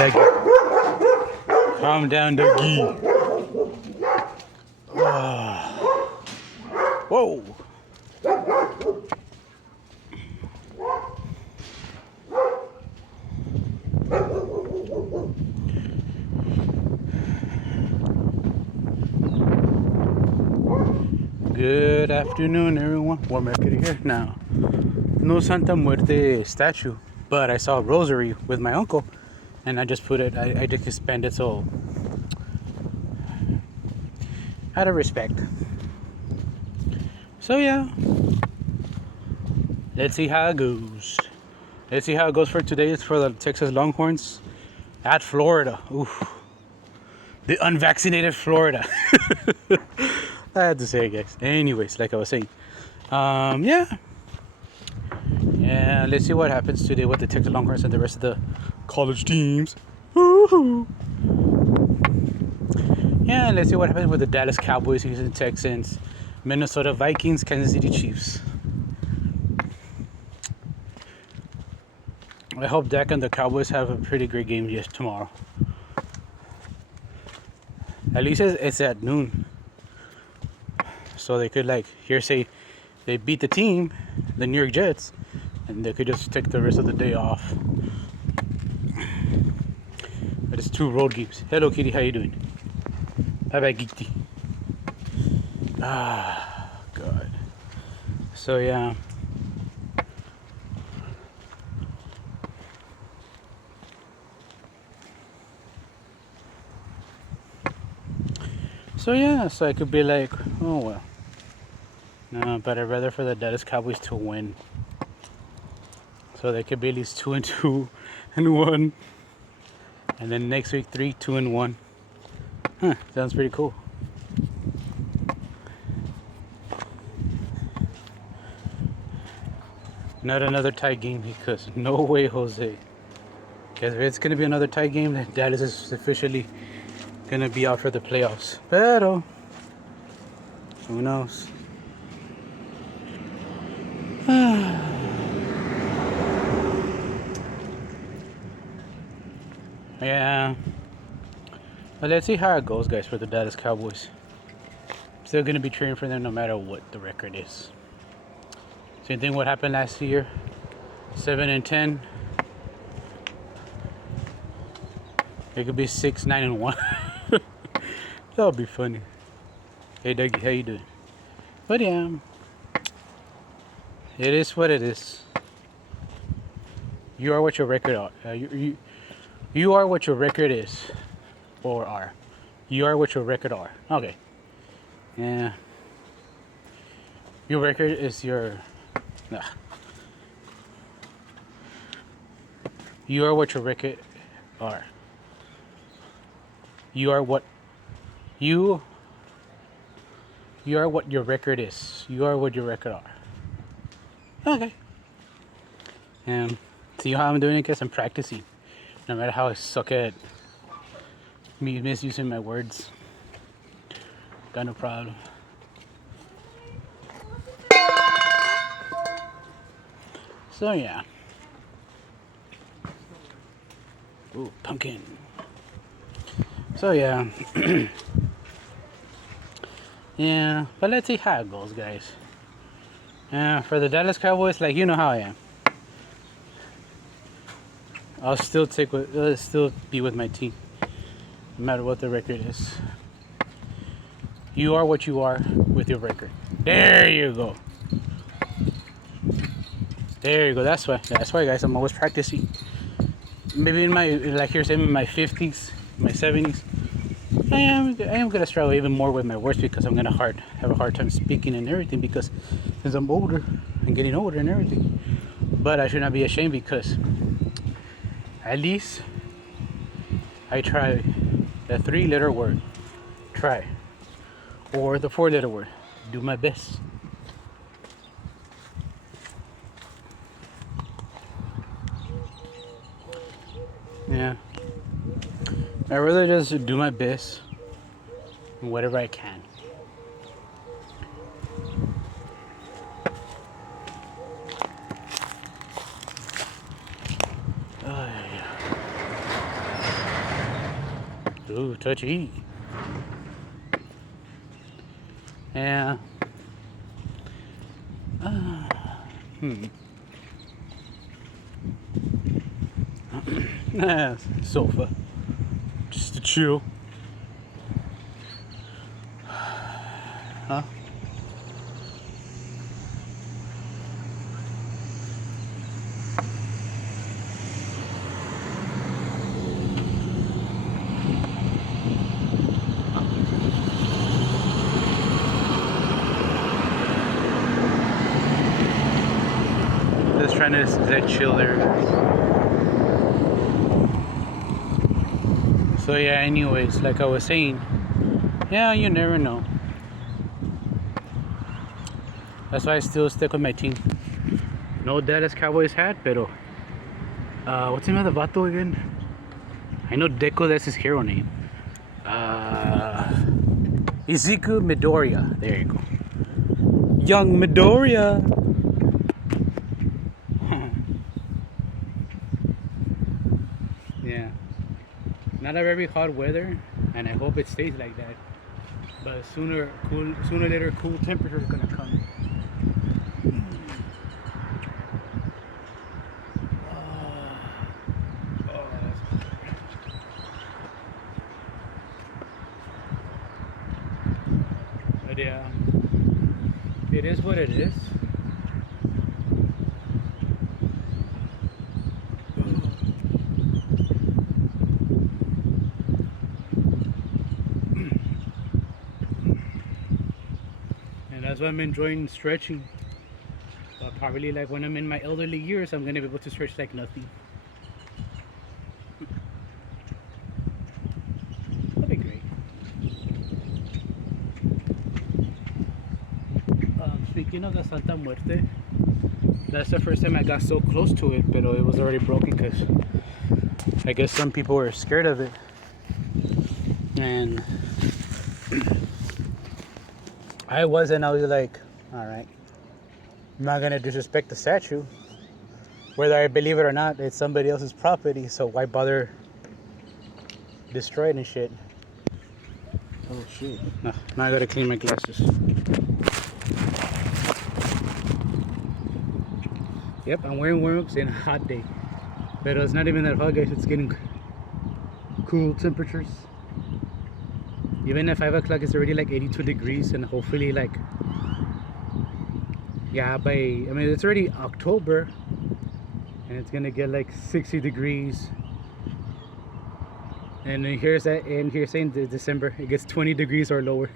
Doggy. Calm down, Doggy. Whoa. Good afternoon, everyone. What am I getting here now? No Santa Muerte statue, but I saw Rosary with my uncle, and I just put it. I just expanded so out of respect. So yeah, let's see how it goes. Let's see how it goes for today. It's for the Texas Longhorns at Florida. Oof, the unvaccinated Florida. I had to say it, guys. Anyways, like I was saying, yeah. Let's see what happens today with the Texas Longhorns and the rest of the college teams. Woo-hoo. Yeah, let's see what happens with the Dallas Cowboys, Houston Texans, Minnesota Vikings, Kansas City Chiefs. I hope Dak and the Cowboys have a pretty great game tomorrow. At least it's at noon. So they could, like, say they beat the team, the New York Jets, and they could just take the rest of the day off. But it's 2 road games. Hello, Kitty. How you doing? Bye-bye, Geekty. Ah, God. So, yeah. So I could be like, oh, well. No, but I'd rather for the Dallas Cowboys to win. So they could be at least 2-2 and 1. And then next week 3-2-1. Huh, sounds pretty cool. Not another tie game, because no way, Jose. Because if it's going to be another tie game, then Dallas is officially going to be out for the playoffs. Pero, who knows? Yeah. But let's see how it goes, guys, for the Dallas Cowboys. Still going to be cheering for them no matter what the record is. Same thing what happened last year. 7-10. It could be 6-9-1. That would be funny. Hey, Dougie, how you doing? But yeah, it is what it is. You are what your record are. You are what your record is, or are. You are what your record are. Okay. Yeah. Your record is your. Nah. You are what your record are. You are what you are what your record is. You are what your record are. Okay. See how I'm doing it, guys? I'm practicing. No matter how I suck at me misusing my words. Got no problem. So yeah. Ooh, pumpkin. So yeah. Yeah, but let's see how it goes, guys. For the Dallas Cowboys, like, you know how I am. I'll still be with my team, no matter what the record is. You are what you are with your record. There you go. There you go. That's why, guys. I'm always practicing. Maybe in my, like you're saying, in my 50s, my 70s, I am gonna struggle even more with my words, because I'm gonna have a hard time speaking and everything, because as I'm older and getting older and everything. But I should not be ashamed, because at least I try the 3-letter word, try, or the 4-letter word, do my best. Yeah. I rather just do my best in whatever I can. Ooh, touchy. Yeah. Nah, sofa. Just to chill. Huh? Just trying to like chill there. So yeah, anyways, like I was saying, yeah, you never know. That's why I still stick with my team. No Dallas Cowboys hat, pero what's the name of the vato again? I know Deco, that's his hero name. Ezekiel Midoriya. There you go. Young Midoriya. Yeah. Not a very hot weather, and I hope it stays like that. But sooner or later, cool temperature is gonna come. But yeah, it is what it is. And that's why I'm enjoying stretching. But probably like when I'm in my elderly years, I'm gonna be able to stretch like nothing. That'll be great. Speaking of the Santa Muerte, that's the first time I got so close to it, but it was already broken because I guess some people were scared of it. And I wasn't. I was like, all right, I'm not gonna disrespect the statue. Whether I believe it or not, it's somebody else's property, so why bother destroying and shit? Oh shit. Now I gotta clean my glasses. Yep, I'm wearing warm-ups in a hot day. But it's not even that hot, guys. It's getting cool temperatures. Even at 5 o'clock, it's already like 82 degrees, and hopefully, like, yeah, it's already October, and it's gonna get like 60 degrees. And then here's saying December, it gets 20 degrees or lower.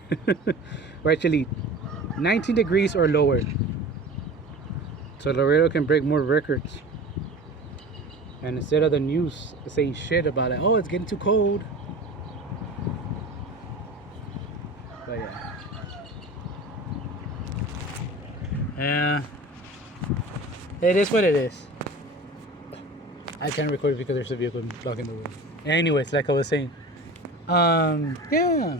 Or actually, 19 degrees or lower. So Laredo can break more records. And instead of the news saying shit about it, oh, it's getting too cold. But yeah. Yeah. It is what it is. I can't record it because there's a vehicle blocking the road. Anyways, like I was saying. Yeah.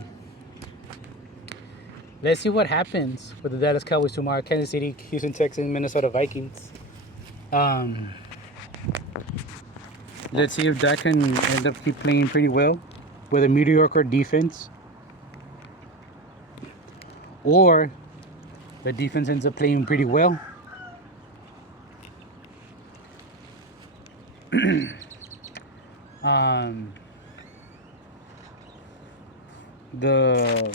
Let's see what happens with the Dallas Cowboys tomorrow. Kansas City, Houston Texans, Minnesota Vikings. Let's see if Dak can end up keep playing pretty well with a mediocre defense, or the defense ends up playing pretty well. The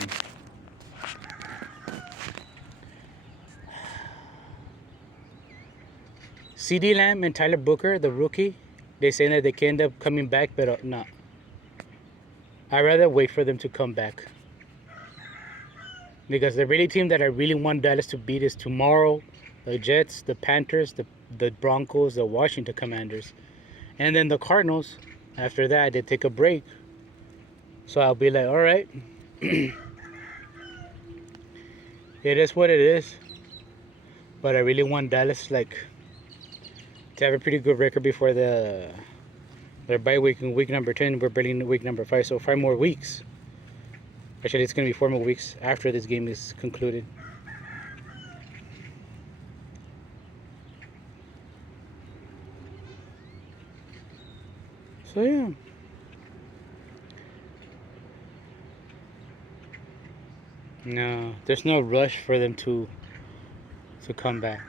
CD Lamb and Tyler Booker, the rookie, they say that they can end up coming back, but no. I'd rather wait for them to come back. Because the really team that I really want Dallas to beat is tomorrow, the Jets, the Panthers, the Broncos, the Washington Commanders. And then the Cardinals. After that, they take a break. So I'll be like, all right. It is what it is. But I really want Dallas like to have a pretty good record before their bye week in week number 10. We're barely in week number 5, so 5 more weeks. Actually, it's going to be 4 more weeks after this game is concluded. So yeah. No, there's no rush for them to come back.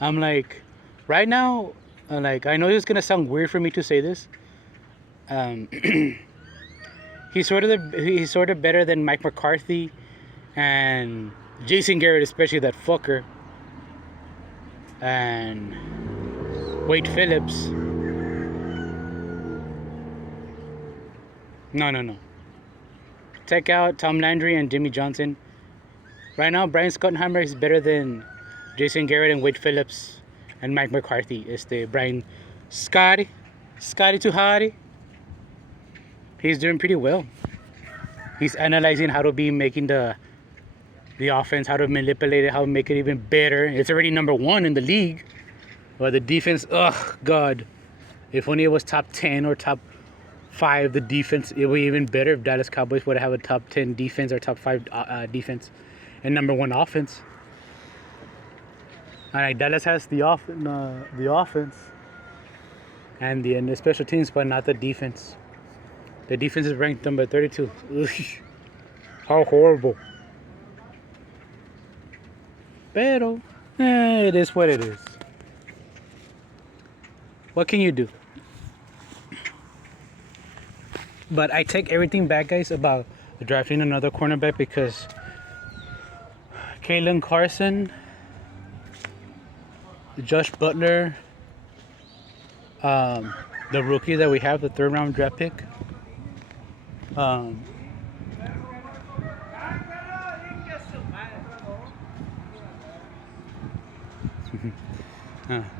I'm like, right now, like I know it's gonna sound weird for me to say this. Um, he's sort of better than Mike McCarthy and Jason Garrett, especially that fucker, and Wade Phillips. No. Take out Tom Landry and Jimmy Johnson. Right now, Brian Schottenheimer is better than Jason Garrett and Wade Phillips and Mike McCarthy. Brian Scotty too hotty. He's doing pretty well. He's analyzing how to be making the offense, how to manipulate it, how to make it even better. It's already number 1 in the league. But the defense, ugh, God. If only it was top 10 or top 5, the defense, it would be even better if Dallas Cowboys would have a top 10 defense or top 5 defense and number 1 offense. All right, Dallas has the offense and the special teams, but not the defense. The defense is ranked number 32. Ugh, how horrible. Pero, it is what it is. What can you do? But I take everything back, guys, about drafting another cornerback because Kalen Carson, Josh Butler, the rookie that we have, the 3rd round draft pick.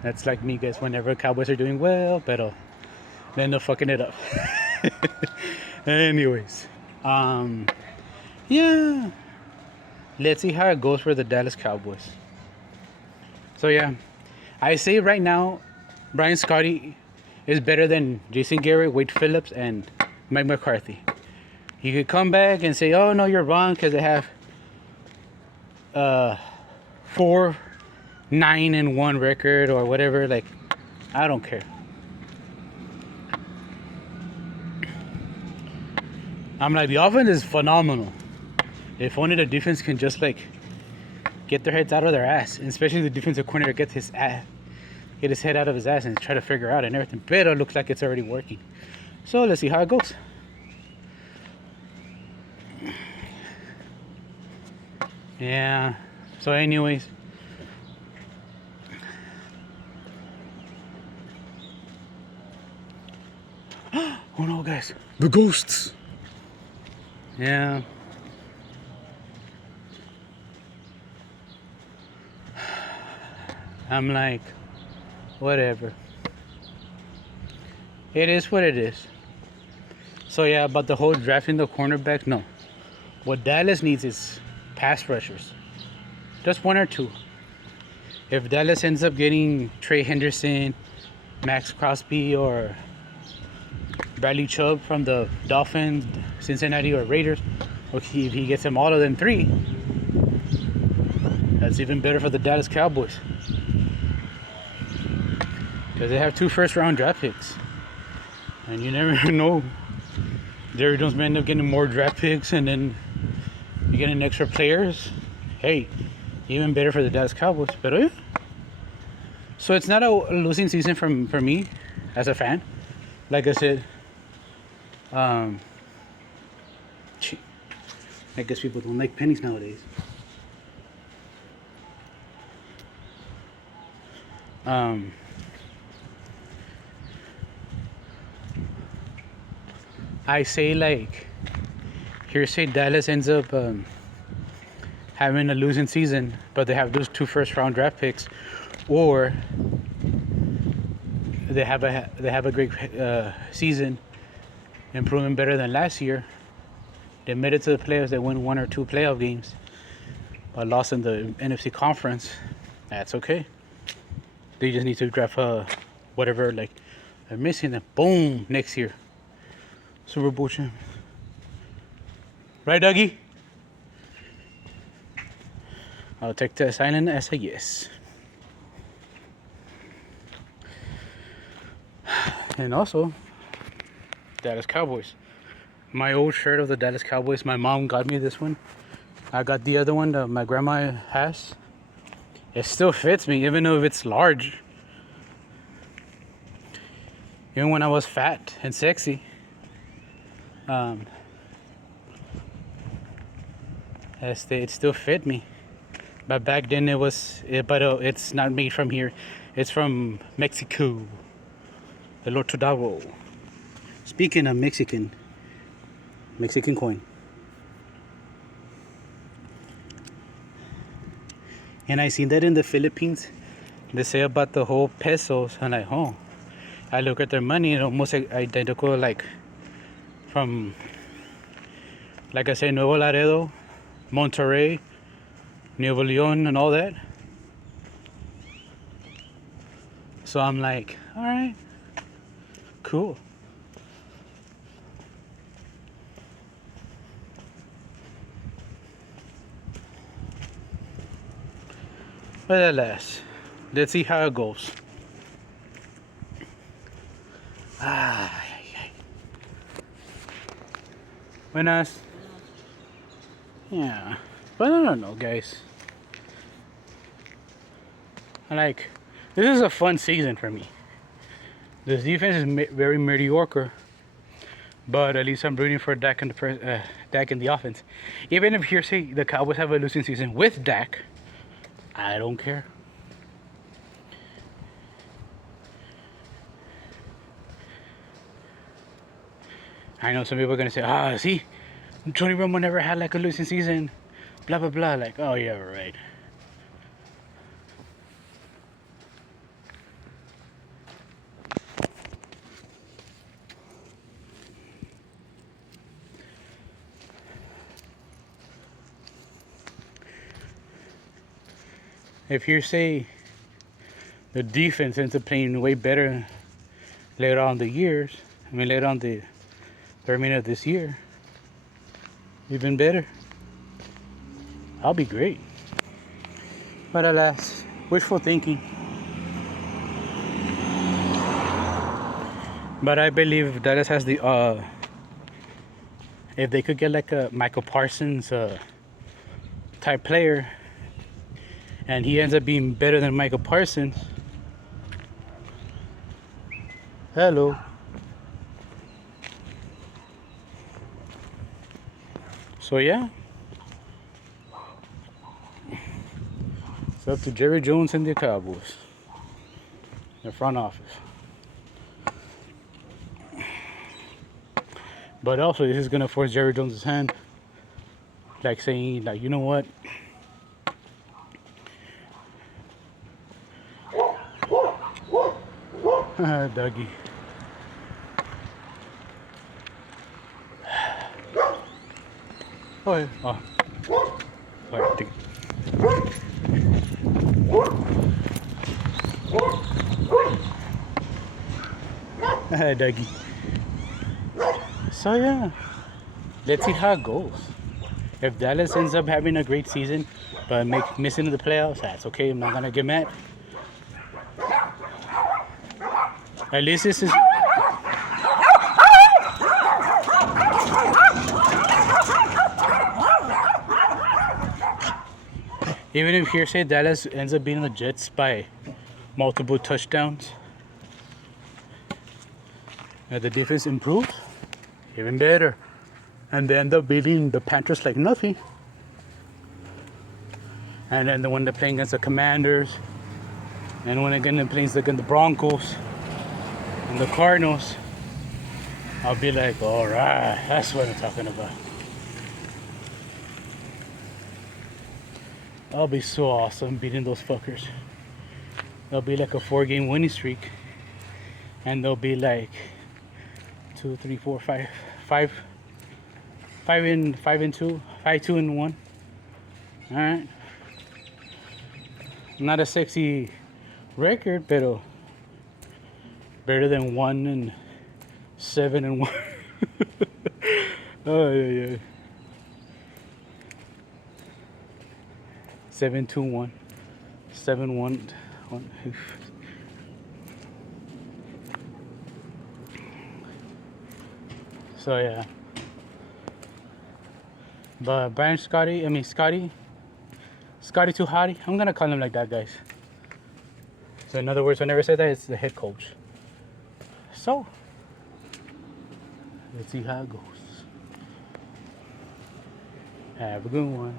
That's like me, guys. Whenever Cowboys are doing well, but then they're fucking it up. Anyways, yeah. Let's see how it goes for the Dallas Cowboys. So yeah, I say right now, Brian Scotty is better than Jason Garrett, Wade Phillips, and Mike McCarthy. He could come back and say, "Oh no, you're wrong," because they have 4-9-1 record or whatever. Like, I don't care. I'm like, the offense is phenomenal. If only the defense can just like get their heads out of their ass, and especially the defensive coordinator get his head out of his ass and try to figure out and everything. But it looks like it's already working. So let's see how it goes. Yeah. So anyways. Oh no, guys. The ghosts. Yeah. I'm like, whatever. It is what it is. So yeah, about the whole drafting the cornerback, no. What Dallas needs is pass rushers. Just 1 or 2. If Dallas ends up getting Trey Henderson, Max Crosby, or Bradley Chubb from the Dolphins, Cincinnati, or Raiders, or if he gets them all of them 3, that's even better for the Dallas Cowboys. Because they have 2 first-round draft picks. And you never know. Jerry Jones may end up getting more draft picks, and then you get an extra players. Hey, even better for the Dallas Cowboys. But yeah. So it's not a losing season for me as a fan. Like I said, I guess people don't like pennies nowadays. I say, like, say Dallas ends up having a losing season, but they have those 2 first-round draft picks, or they have a great season, improving better than last year. They made it to the playoffs. They win 1 or 2 playoff games, but lost in the NFC conference. That's okay. They just need to draft whatever like they're missing. Them, boom, next year, Super Bowl champ. Right, Doggy? I'll take the silent as a yes. And also, Dallas Cowboys. My old shirt of the Dallas Cowboys. My mom got me this one. I got the other one that my grandma has. It still fits me, even though it's large. Even when I was fat and sexy. It still fit me. But back then it's not made from here. It's from Mexico. El Otodaro. Speaking of Mexican coin. And I seen that in the Philippines. They say about the whole pesos. I'm like, oh. I look at their money and almost identical, like from, like I say, Nuevo Laredo, Monterrey, Nuevo Leon, and all that. So I'm like, all right, cool. But alas, let's see how it goes. Buenas. Yeah, but I don't know, guys. This is a fun season for me. The defense is very mediocre, but at least I'm rooting for Dak in the offense. Even if you say the Cowboys have a losing season with Dak, I don't care. I know some people are gonna say, see, Tony Romo never had like a losing season, blah blah blah. Like, oh yeah, right. If you say the defense ends up playing way better later on later on the remainder of this year, even better, I'll be great. But alas, wishful thinking. But I believe Dallas has the if they could get like a Michael Parsons type player, and he ends up being better than Michael Parsons. Hello. So yeah, it's up to Jerry Jones and the Cowboys, the front office. But also, this is gonna force Jerry Jones' hand, like saying, like, you know what? Doggy. Oh, yeah. Oh. Sorry, take it. Doggy. So yeah, let's see how it goes. If Dallas ends up having a great season, but missing the playoffs, that's okay. I'm not gonna get mad. At least this is. Even if here say Dallas ends up beating the Jets by multiple touchdowns, and the defense improves, even better. And they end up beating the Panthers like nothing. And then when they're playing against the Commanders, and when again they're playing against the Broncos and the Cardinals, I'll be like, all right, that's what I'm talking about. I'll be so awesome beating those fuckers. They'll be like a 4-game winning streak, and they'll be like 2 and 2, 2 and 1. All right. Not a sexy record, but better than 1 and 7 and 1. Oh yeah. 7-2-1, 7-1. So yeah. But Brian Scotty Too Hotty. I'm gonna call him like that, guys. So in other words, whenever I say that, it's the head coach. So let's see how it goes. Have a good one.